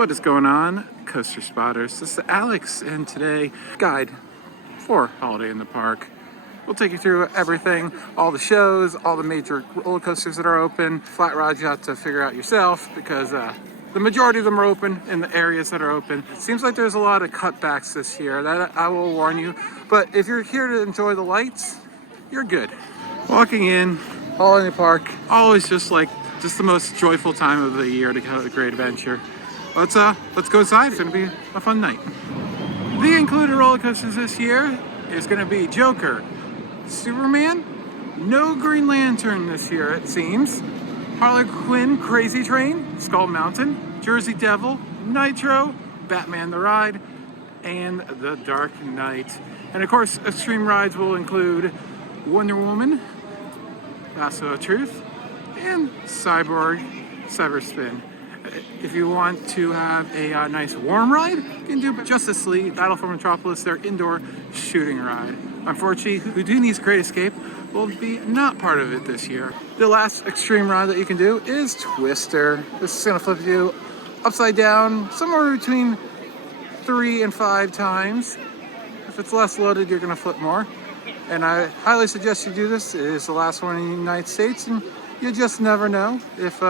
What is going on, Coaster Spotters? This is Alex, and today, guide for Holiday in the Park. We'll take you through everything, all the shows, all the major roller coasters that are open. Flat rides you have to figure out yourself because the majority of them are open in the areas that are open. It seems like there's a lot of cutbacks this year, that I will warn you. But if you're here to enjoy the lights, you're good. Walking in, Holiday in the Park, always just the most joyful time of the year to have a great adventure. Let's go inside. It's gonna be a fun night. The included roller coasters this year is gonna be Joker, Superman, no Green Lantern this year it seems, Harley Quinn Crazy Train, Skull Mountain, Jersey Devil, Nitro, Batman the Ride, and The Dark Knight. And of course, extreme rides will include Wonder Woman, Lasso of Truth, and Cyborg Cyberspin. If you want to have a nice warm ride, you can do Justice League Battle for Metropolis, their indoor shooting ride. Unfortunately, Houdini's Great Escape will be not part of it this year. The last extreme ride that you can do is Twister. This is gonna flip you upside down somewhere between 3 and 5 times. If it's less loaded, you're gonna flip more. And I highly suggest you do this. It is the last one in the United States, and you just never know if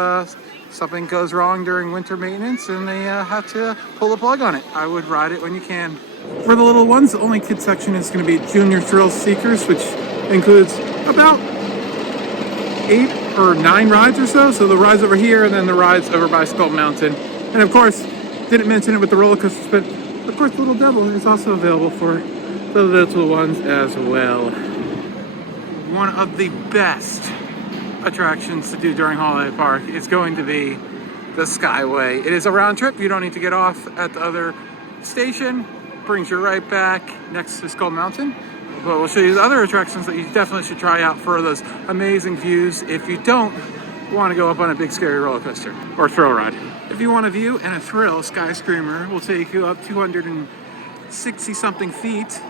something goes wrong during winter maintenance and they have to pull the plug on it. I would ride it when you can. For the little ones, the only kid section is going to be Junior Thrill Seekers, which includes about 8 or 9 rides or so. So the rides over here and then the rides over by Skull Mountain. And of course, didn't mention it with the roller coasters, but of course Little Devil is also available for the little ones as well. One of the best attractions to do during Holiday Park is going to be the Skyway. It is a round trip. You don't need to get off at the other station. Brings you right back next to Skull Mountain. But we'll show you the other attractions that you definitely should try out for those amazing views if you don't want to go up on a big scary roller coaster or thrill ride. If you want a view and a thrill, Sky Screamer will take you up 260 something feet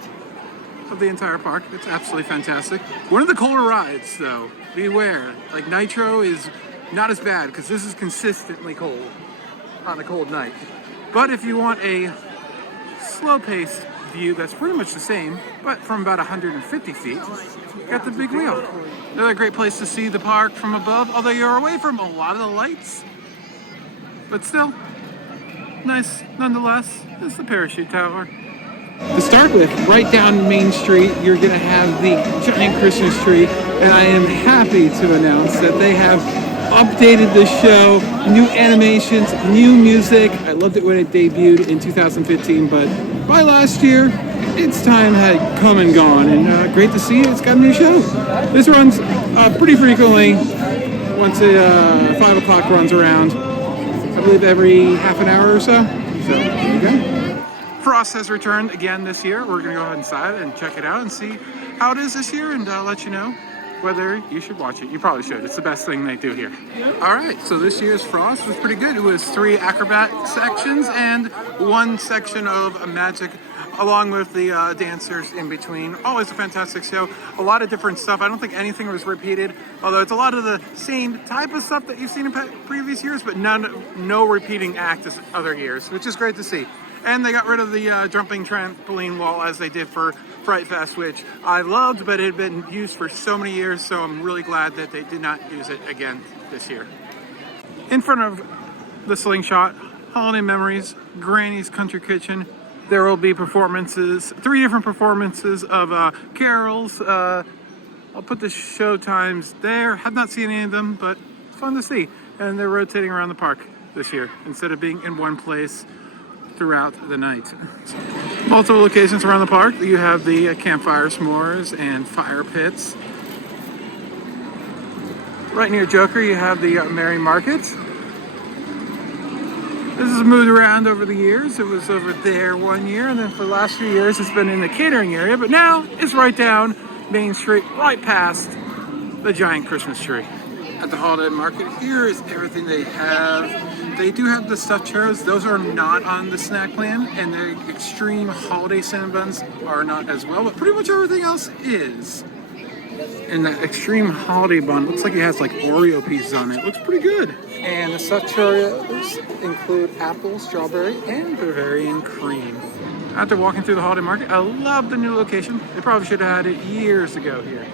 of the entire park. It's absolutely fantastic. One of the colder rides though, beware, like Nitro is not as bad because this is consistently cold on a cold night. But if you want a slow paced view that's pretty much the same, but from about 150 feet, you got the big wheel. Another great place to see the park from above, although you're away from a lot of the lights, but still nice nonetheless. It's the Parachute Tower. To start with, right down Main Street, you're going to have the giant Christmas tree, and I am happy to announce that they have updated the show, new animations, new music. I loved it when it debuted in 2015, but by last year, its time had come and gone, and great to see it's got a new show. This runs pretty frequently, once 5 o'clock runs around, I believe every half an hour or so. So, there you go. Frost has returned again this year. We're going to go ahead inside and check it out and see how it is this year and let you know whether you should watch it. You probably should. It's the best thing they do here. All right, so this year's Frost was pretty good. It was 3 acrobat sections and 1 section of magic along with the dancers in between. Always a fantastic show. A lot of different stuff. I don't think anything was repeated, although it's a lot of the same type of stuff that you've seen in previous years, but no repeating act as other years, which is great to see. And they got rid of the jumping trampoline wall as they did for Fright Fest, which I loved, but it had been used for so many years, so I'm really glad that they did not use it again this year. In front of the Slingshot, Holiday Memories, Granny's Country Kitchen, there will be performances, 3 different performances of carols. I'll put the show times there. Have not seen any of them, but fun to see. And they're rotating around the park this year instead of being in one place throughout the night. Multiple locations around the park. You have the campfire s'mores and fire pits. Right near Joker, you have the Merry Market. This has moved around over the years. It was over there one year, and then for the last few years, it's been in the catering area, but now it's right down Main Street, right past the giant Christmas tree. At the Holiday Market, here is everything they have. They do have the stuffed churros. Those are not on the snack plan, and the extreme holiday cinnamon buns are not as well, but pretty much everything else is. And that extreme holiday bun looks like it has like Oreo pieces on it. Looks pretty good. And the Sartorios include apple, strawberry, and Bavarian cream. After walking through the holiday market, I love the new location. They probably should have had it years ago here.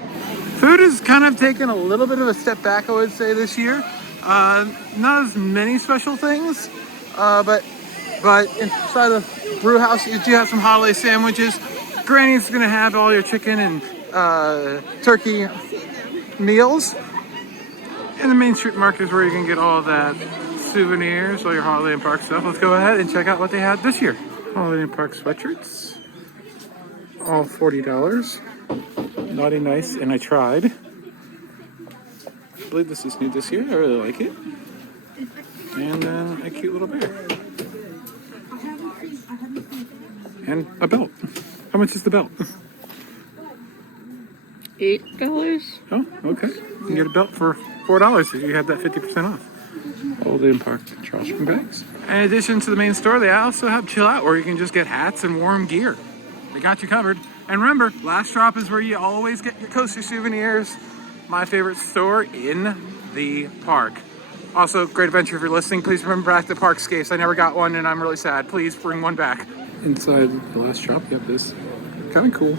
Food has kind of taken a little bit of a step back, I would say, this year. Not as many special things, but inside the brew house, you do have some holiday sandwiches. Granny's gonna have all your chicken and turkey meals. And the Main Street Market is where you can get all that souvenirs, all your Holiday in Park stuff. Let's go ahead and check out what they had this year. Holiday in Park sweatshirts, all $40. Naughty Nice, and I tried. I believe this is new this year. I really like it. And then a cute little bear. And a belt. How much is the belt? $8. Oh, okay. You can get a belt for $4 if you have that 50% off. Holiday in Park trash bags. In addition to the main store, they also have Chill Out, where you can just get hats and warm gear. They got you covered. And remember, Last Drop is where you always get your coaster souvenirs. My favorite store in the park. Also, Great Adventure, if you're listening, please remember back the Parkscapes. I never got one and I'm really sad. Please bring one back. Inside the Last Drop, you have this kind of cool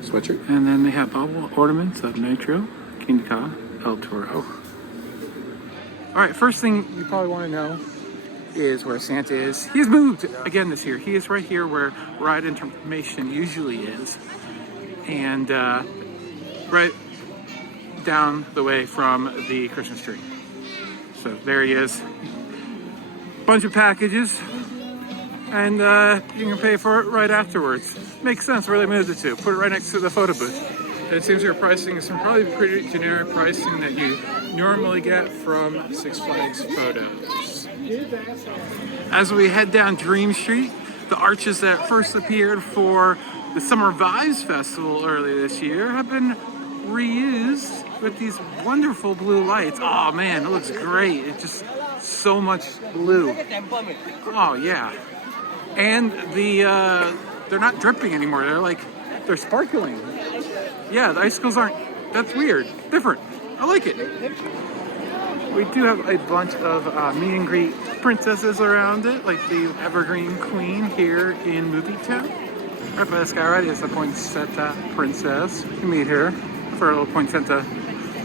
sweatshirt. And then they have bubble ornaments of Nitro, King Ka, El Toro. All right, first thing you probably want to know is where Santa is. He has moved again this year. He is right here where ride information usually is. And right down the way from the Christmas tree. So there he is. Bunch of packages. And you can pay for it right afterwards. Makes sense where they moved it to. Put it right next to the photo booth. And it seems your pricing is some probably pretty generic pricing that you normally get from Six Flags Photos. As we head down Dream Street, the arches that first appeared for the Summer Vibes Festival earlier this year have been reused with these wonderful blue lights. Oh man, it looks great. It's just so much blue. Oh yeah. And they're not dripping anymore. They're sparkling. Yeah, the icicles aren't, that's weird, different. I like it. We do have a bunch of meet and greet princesses around it, like the Evergreen Queen here in Movie Town. Right by this guy right is the Poinsettia Princess. You can meet her for a little Poinsettia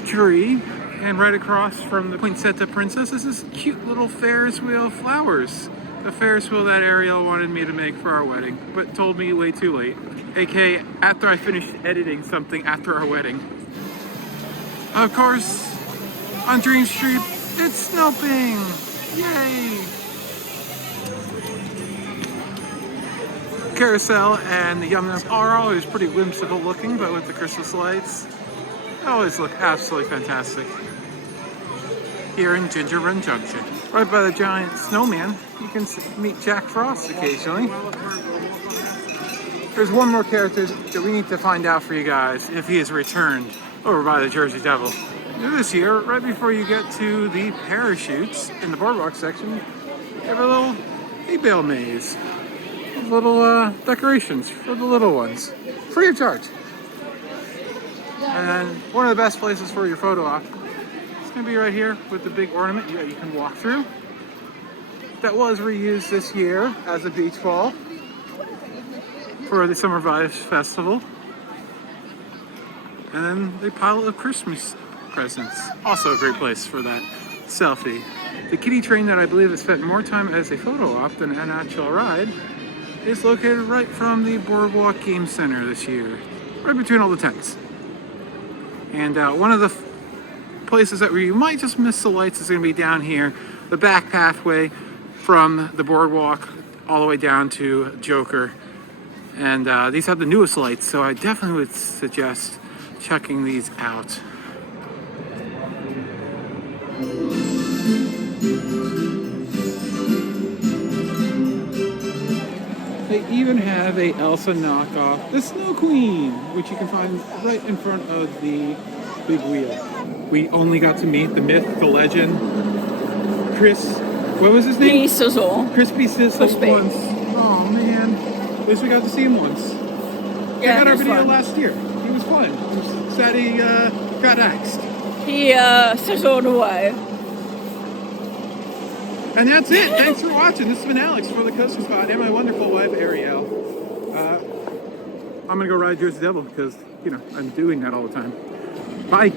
tree. And right across from the Poinsettia Princess is this cute little Ferris wheel flowers. The Ferris wheel that Ariel wanted me to make for our wedding, but told me way too late. AKA after I finished editing something after our wedding. Of course, on Dream Street, it's Snowping! Yay! Carousel and the Yum Yums are always pretty whimsical looking, but with the Christmas lights, they always look absolutely fantastic. Here in Ginger Run Junction. Right by the giant snowman, you can meet Jack Frost occasionally. There's one more character that we need to find out for you guys if he has returned over by the Jersey Devil. This year, right before you get to the parachutes in the boardwalk section, you have a little hay bale maze with little decorations for the little ones, free of charge. And one of the best places for your photo op is going to be right here with the big ornament that you can walk through. That was reused this year as a beach ball for the Summer Vibes Festival. And then the pile of Christmas presents. Also a great place for that selfie. The kiddie train that I believe has spent more time as a photo op than an actual ride is located right from the Boardwalk Game Center this year. Right between all the tents. And one of the places that you might just miss the lights is going to be down here. The back pathway from the boardwalk all the way down to Joker. And these have the newest lights, so I definitely would suggest checking these out. They even have a Elsa knockoff, the Snow Queen, which you can find right in front of the big wheel. We only got to meet the myth, the legend, Chris, what was his name? Sizzle. Crispy Sizzle once. Oh man, at least we got to see him once. Yeah, I got our video fun. last year. He was fun. Just sad he got axed. He settled away. And that's it. Thanks for watching. This has been Alex for the Coaster Spot and my wonderful wife, Ariel. I'm going to go ride Jersey Devil because, you know, I'm doing that all the time. Bye.